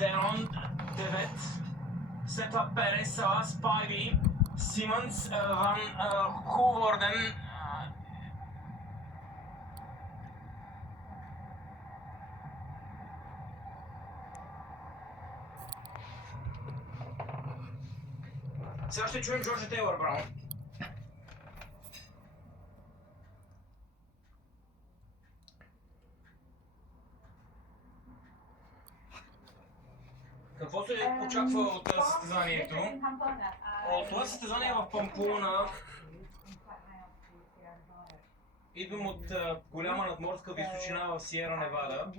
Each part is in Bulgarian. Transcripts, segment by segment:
Дерон 9, след това Перес, Салас, Пайви, Симънс, Ван Хуворден. Сега ще чуем Джорджа Тейлър Браун. Какво се очаква от състезанието? От това състезание в Памплона идвам от голяма надморска височина в Сиера Невада,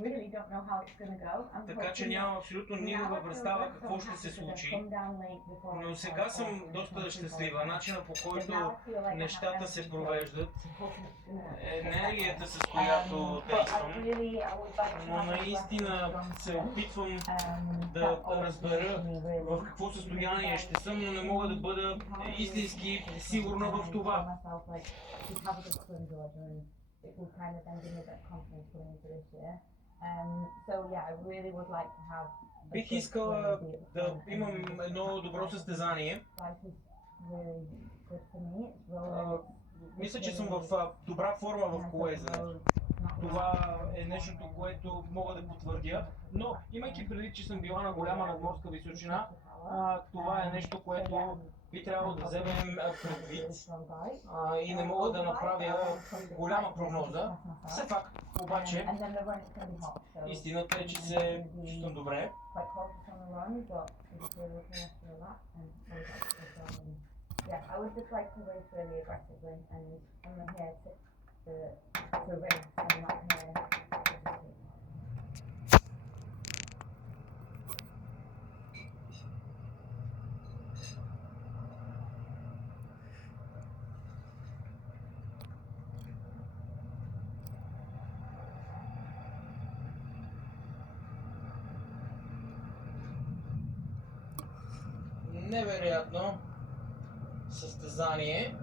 така че нямам абсолютно никаква представа какво ще се случи. Но сега съм доста щастлива. Начинът, по който нещата се провеждат, енергията, с която действам, но наистина се опитвам да разбера в какво състояние ще съм, но не мога да бъда истински сигурна в това. It will kind of then give me a bit of confidence going into this year. So yeah, I really would like to have. Бих искала да имам едно добро състезание. Мисля, че съм в добра форма в колеза. Това е нещото, което мога да потвърдя, но имайки предвид, че съм била на голяма надморска височина, това е нещо, което би трябвало да вземем предвид и не мога да направя голяма прогноза. Все пак, обаче, истината е, че се чувствам добре. Yeah, I would just like to race really aggressively, and I'm here to race. I'm not here. Невероятно състезание.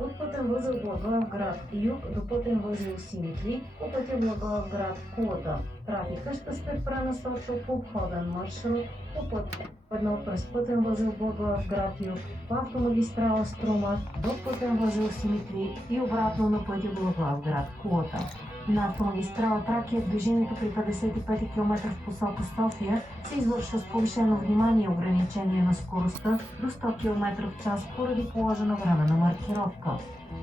От пътен възел Благоевград юг до пътен възел Симитли по пътя Благоевград Кулата. Трафика ще се пренасочва по обходен маршрут по път едно през пътен възел Благоевград юг по автомагистрала Струма до пътен възел Симитли и обратно на пътя Благоевград Кулата. На автомагистрала Тракия движението при 55 км в посока София се извършва с повишено внимание и ограничение на скоростта до 100 км в час поради положена временна маркировка.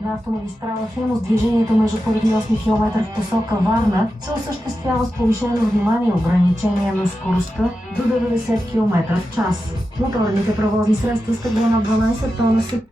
На автомагистрала Хемус движението между поради 8 км в посока Варна се осъществява с повишено внимание и ограничение на скоростта до 90 км в час. Моторните превозни средства с тегло на 12 тона се